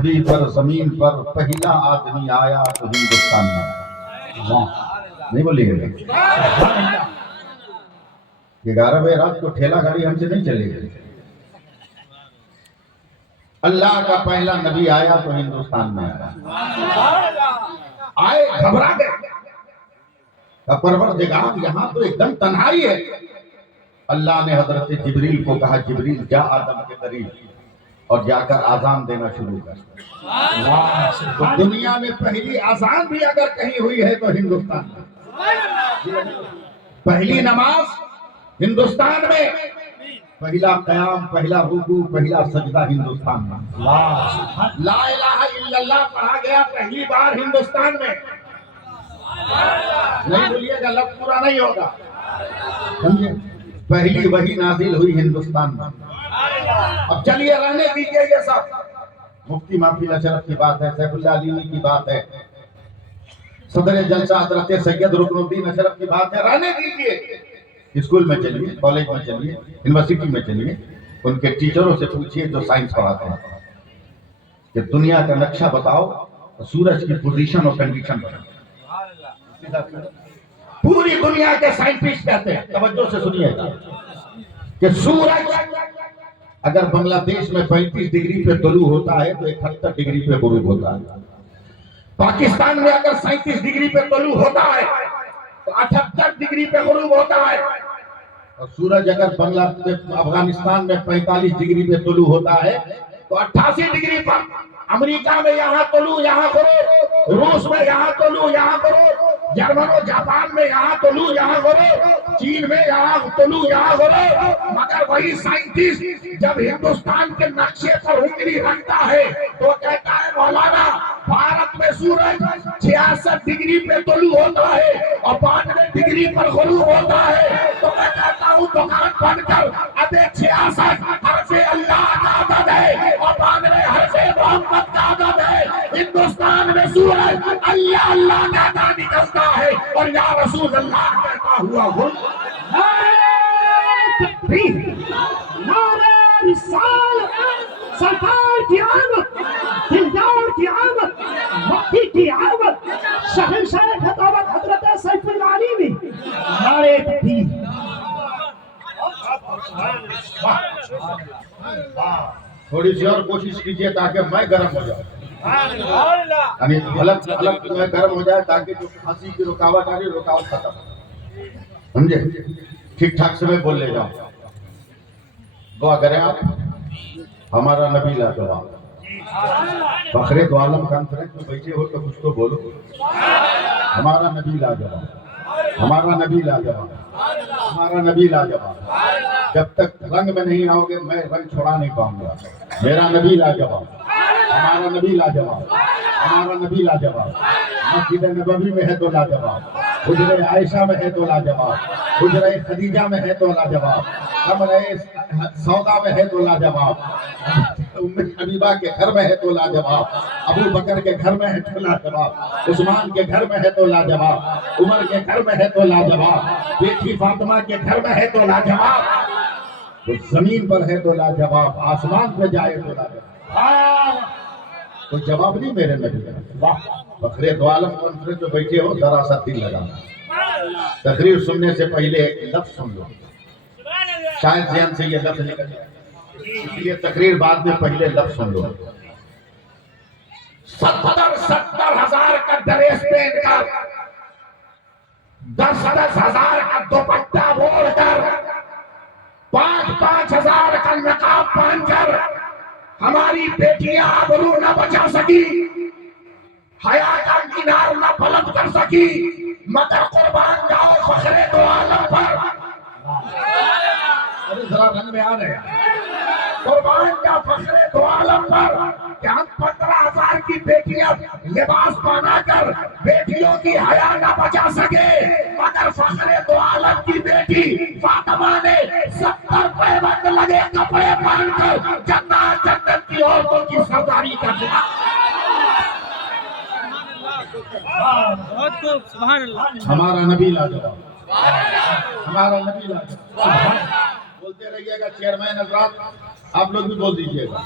پرتھوی پر زمین پر پہلا آدمی آیا تو ہندوستان میں نہیں بولیے گا 11 بجے رات کو ٹھیلا گاڑی ہم سے نہیں چلے گی اللہ کا پہلا نبی آیا تو ہندوستان میں آیا آئے گھبرا گئے پروردگار یہاں تو ایک دم تنہائی ہے اللہ نے حضرت جبریل کو کہا جبریل جا آدم کے قریب اور جا کر آذان دینا شروع کر تو دنیا میں پہلی آذان بھی اگر کہیں ہوئی ہے تو ہندوستان میں پہلی نماز ہندوستان میں پہلا قیام پہلا رکوع پہلا سجدہ ہندوستان میں لا الہ الا اللہ پڑھا گیا پہلی بار ہندوستان میں نہیں بولیے گا لفظ پورا نہیں ہوگا سمجھے پہلی وحی نازل ہوئی ہندوستان میں اب چلیے رہنے دیجئے یہ سب مفتی محفل اشرف کی بات ہے سیف اللہ علیمی کی بات ہے صدر جلسہ حضرت سید رکن الدین اشرف کی بات ہے رہنے دیجئے اسکول میں چلیے کالج میں چلیے یونیورسٹی میں چلیے ان کے ٹیچروں سے پوچھئے جو سائنس پڑھاتے ہیں کہ دنیا کا نقشہ بتاؤ سورج کی پوزیشن اور کنڈیشن بتاؤ پوری دنیا کے سائنٹسٹ کہتے ہیں توجہ سے سنیے گا کہ سورج اگر بنگلہ دیش میں 35 ڈگری پہ طلوع ہوتا ہے تو 71 ڈگری پہ غروب ہوتا ہے پاکستان میں اگر 37 ڈگری پہ طلوع ہوتا ہے تو 78 ڈگری پہ غروب ہوتا ہے اور سورج اگر افغانستان میں 45 ڈگری پہ طلوع ہوتا ہے تو 88 ڈگری پر امریکہ میں یہاں طلوع یہاں غروب روس میں یہاں طلوع یہاں غروب جرمن و جاپان میں یہاں طلوع یہاں غروب چین میں یہاں طلوع یہاں غروب مگر وہی سائنٹسٹ جب ہندوستان کے نقشے پر انگلی رکھتا ہے تو کہتا ہے مولانا بھارت میں سورج 66 ڈگری پہ طلوع ہوتا ہے اور 92 ڈگری پر غروب ہوتا ہے تو میں کہتا ہوں دکان بند کر ابے 66 حرف اللہ کا عدد ہے اور 92 حرف محمد کا عدد ہے ہندوستان میں سورج اللہ اللہ کہتا نکلتا ہے اور یا رسول اللہ کہتا ہوا گل نعرہ تکبیر نعرہ رسالت سرکار کی آمد دلدار کی آمد مفتی کی آمد شہنشاہ خطابت حضرت سیف اللہ علیمی نعرہ تکبیر تھوڑی سی اور کوشش کیجئے تاکہ میں گرم ہو جاؤں یعنی حلق میں گرم ہو جائے تاکہ جو کھانسی کی رکاوٹ آ رہی رکاوٹ ختم سمجھے ٹھیک ٹھاک سے میں بول لے جاؤں دعا کریں آپ ہمارا نبی لاجواب فخر دو عالم کانفرنس میں بیٹھے ہو تو کچھ تو بولو ہمارا نبی لاجواب ہمارا نبی لاجواب ہمارا نبی لاجواب جب تک رنگ میں نہیں آؤ گے میں رنگ چھوڑا نہیں پاؤں گا میرا نبی لاجواب ہمارا نبی لاجواب ہمارا نبی لاجواب مسجد نبوی میں ہے تو لاجواب حجرہ عائشہ میں ہے تو لاجواب حجرہ خدیجہ میں ہے تو لاجواب قمر سودا میں ہے تو لاجواب ام حبیبہ کے گھر میں ہے تو لاجواب ابو بکر کے گھر میں ہے تو لاجواب عثمان کے گھر میں ہے تو لاجواب عمر کے گھر میں ہے تو لاجواب بیٹی فاطمہ کے گھر میں ہے تو لاجواب وہ زمین پر ہے تو لاجواب آسمان پہ جائے تو لاجواب تو جواب نہیں میرے نبی کا فخر دو عالم کانفرنس میں بیٹھے ہو ذرا سا دل لگانا تقریر سننے سے پہلے ایک لفظ سن لو شاید ذہن سے یہ لفظ نکل جائے اس لیے تقریر بعد میں پہلے لفظ سن لو 70 ہزار کا ڈریس پہن کر 10 ہزار کا دوپٹہ اوڑھ کر 5 ہزار کا نقاب پہن کر ہماری بیٹیاں آبرو نہ بچا سکی حیا کا مینار نہ بلند کر سکی مگر قربان جاؤ فخر دو عالم پر ارے ذرا رنگ میں آ رہے قربان جا فخر دو عالم پر کہ ہم 15 ہزار کی بیٹیاں لباس پہنا کر بیٹیوں کی حیا نہ بچا سکے مگر فخر دو عالم کی بیٹی فاطمہ نے 70 پیوند لگے کپڑے پہن کر جنت کی عورتوں کی سرداری کا دیا ہمارا نبی لاجواب ہمارا نبی لاجواب بولتے رہیے گا چیئرمین حضرات آپ لوگ بھی بول دیجیے گا.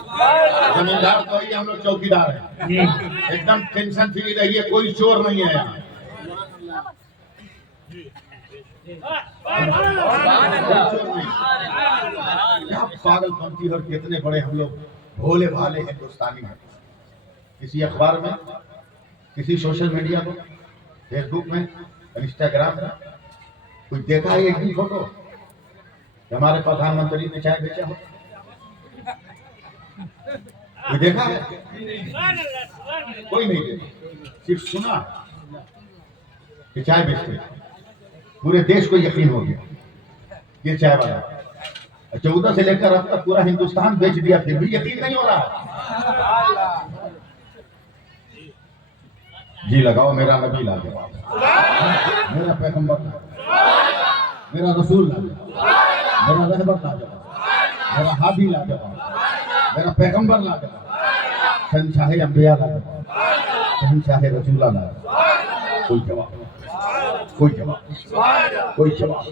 زمیندار تو ہی ہم لوگ چوکیدار ہیں. جی ایک دم ٹینشن فری رہیے, کوئی چور نہیں ہے یہاں. کیا پاگل پنتی اور کتنے بڑے ہم لوگ بھولے بھالے ہندوستانی ہیں. کسی اخبار میں, کسی سوشل میڈیا میں, فیس بک میں, انسٹاگرام میں کوئی دیکھا ہے ایک بھی فوٹو کہ ہمارے پردھان منتری نے چائے بیچا ہو؟ کوئی دیکھا ہے؟ کوئی نہیں دیکھا, صرف سنا کہ چائے بیچتے ہیں. پورے دیش کو یقین ہو گیا یہ چائے والا 14 سے لے کر اب تک پورا ہندوستان بیچ دیا, پھر بھی یقین نہیں ہو رہا. جی لگاؤ, میرا نبی لاجواب, میرا پیغمبر لاجواب, میرا رسول لاجواب, میرا رہبر لاجواب, میرا ہادی لاجواب, میرا پیغمبر لاجواب, شہنشاہ انبیاء لاجواب, شہنشاہ رسولہ لاجواب. کوئی جواب نہیں, کوئی جواب, کوئی جواب,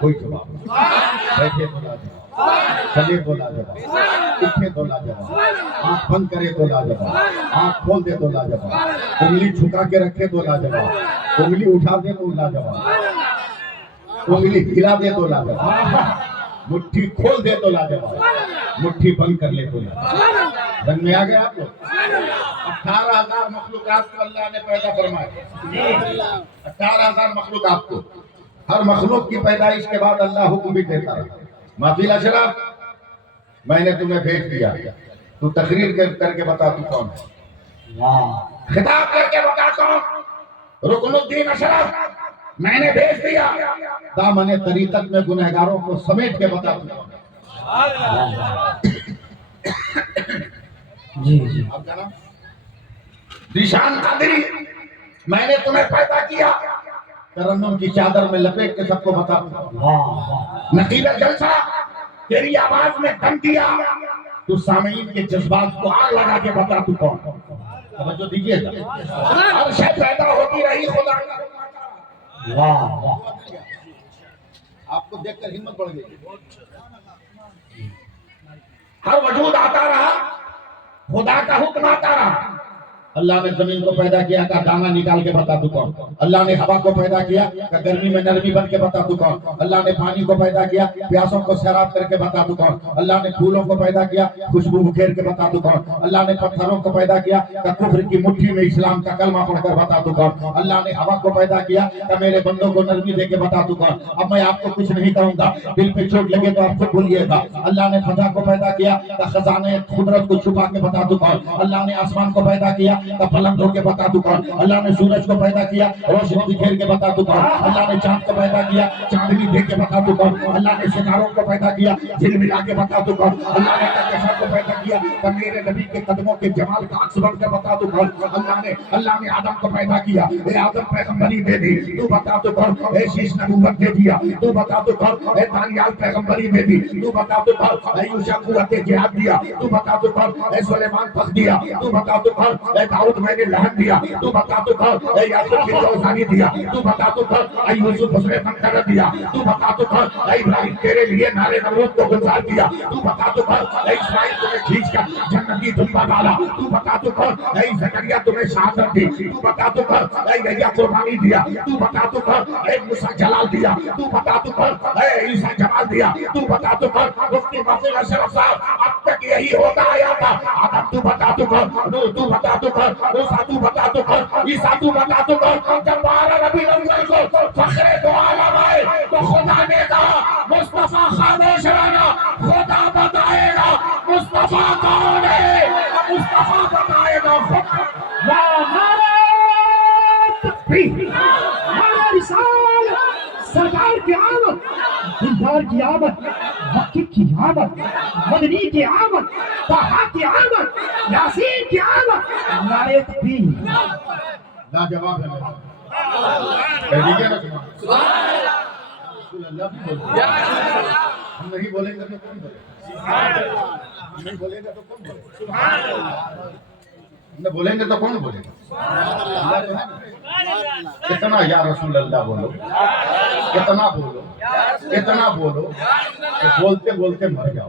کوئی جواب. بیٹھے تو لاجواب, چلے تو لاجواب, اٹھے تو لاجواب, آنکھ بند کرے تو لاجواب, آنکھ کھول دے تو لاجواب, انگلی جھکا کے رکھے تو لاجواب, انگلی اٹھا دے تو لاجواب, انگلی ہلا دے تو لاجواب, مٹھی کھول دے تو لاجواب, مٹھی بند کر لے تو لاجواب. رنگ میں آ گیا آپ کو. 18,000 مخلوقات کو اللہ نے پیدا فرمایا. 18,000 مخلوقات کو, ہر مخلوق کی پیدائش کے بعد اللہ حکم بھی دیتا ہے. مافیل اشرف, میں نے تمہیں بھیج دیا, تو تقریر کر کے بتا تو کون ہے. خطاب کر کے بتا کون. رکن الدین اشرف, میں نے بھیج دیا, دامن طریقت میں گنہگاروں کو سمیٹ کے بتا تو کون ہے. جی جی آپ کا نام ذیشان قادری, میں نے تمہیں پیدا کیا, ترنم کی چادر میں لپیٹ کے سب کو بتا. نقیب جلسہ, تیری آواز میں دم دیا, تو سامعین کے جذبات کو آگ لگا کے بتا تو کون. توجہ دیجیے گا, ہر شے پیدا ہوتی رہی خدا کا. آپ کو دیکھ کر ہمت بڑھ گئی. ہر وجود آتا رہا, خدا کا حکم آتا رہا. اللہ نے زمین کو پیدا کیا کہ دانا نکال کے بتا تو کون. اللہ نے ہوا کو پیدا کیا کہ گرمی میں نرمی بن کے بتا تو کون. اللہ نے پانی کو پیدا کیا, پیاسوں کو سیراب کر کے بتا تو کون. اللہ نے پھولوں کو پیدا کیا, خوشبو بکھیر کے بتا تو کون. اللہ نے پتھروں کو پیدا کیا کہ کفر کی مٹھی میں اسلام کا کلمہ پڑھ کر بتا تو کون. اللہ نے ہوا کو پیدا کیا کہ میرے بندوں کو نرمی دے کے بتا تو کون. اب میں آپ کو کچھ نہیں کہوں گا, دل پہ چوٹ لگے تو آپ خود بھولیے گا. اللہ نے فضا کو پیدا کیا کہ خزانے قدرت کو چھپا کے بتا تو کون. اللہ نے آسمان کو پیدا کیا کہ بلند ہو کے بتا تو کون. اللہ نے سورج کو پیدا کیا, روشنی بکھیر کے بتا تو کون. اللہ نے چاند کو پیدا کیا, چاندنی دے کے بتا تو کون. اللہ نے ستاروں کو پیدا کیا, جل ملا کے بتا تو کون. اللہ نے کہکشاؤں کو پیدا کیا کہ میرے نبی کے قدموں کے جمال کا عکس بن کے بتا تو کون. اللہ نے آدم کو پیدا کیا, اے آدم پیغمبری دے دی, تو بتا تو کون. اے شیش نبوت دے دیا, تو بتا تو کون. اے دانیال پیغمبری دے دی, تو بتا تو کون. اے یوشع قوت جہاد دیا, تو بتا تو کون. اے سلیمان فخر دیا, تو بتا تو کون. اے داؤد میں نے لہن دیا, تو بتا تو کون. اے یعقوب کی روزانی دیا, تو بتا تو کون. اے یوسف حسن منقرر دیا, تو بتا تو کون. اے ابراہیم تیرے لیے نارے نمرود کو گلزار دیا, تو بتا تو کون. اے اسماعیل تمہیں کھینچ کر جنتی دھمبا ڈالا, تو بتا تو کون. اے زکریا تمہیں شہادت دی, تو بتا تو کون. اے یحییٰ قربانی دیا, تو بتا تو کون. اے موسیٰ جلال دیا, تو بتا تو کون. اے عیسیٰ جمال دیا, تو بتا تو کون. مفتی محفل اشرف صاحب, اب تک یہی ہوتا آیا تھا. آدم تو بتا تو کون. نوح تو بتا تو کون. موسیٰ تو بتا تو کون. عیسیٰ تو بتا تو کون. جب 12 ربیع الاول کو فخر دو عالم آئے تو خدا نے کہا مصطفیٰ خاموش رہنا, خدا بتائے گا مصطفیٰ کون ہے, مصطفیٰ بتائے گا خدا. سرکار کی آمد, دلدار کی آمد, مکی کی آمد, مدنی کی آمد, طہا کی آمد, یاسین کی آمد, نعرہ تکبیر. لاجواب ہے میرا. کہہ دیجیے نا رسول اللہ بھی بولتے ہیں. ہم نہیں بولیں گے تو کون بولے گا. ہم نہیں بولیں گے تو کون بولے گا. ہم بولیں گے تو کون بولے گا. کتنا یا رسول اللہ بولو, کتنا بولو, کتنا بولو, بولتے بولتے مر جاؤ.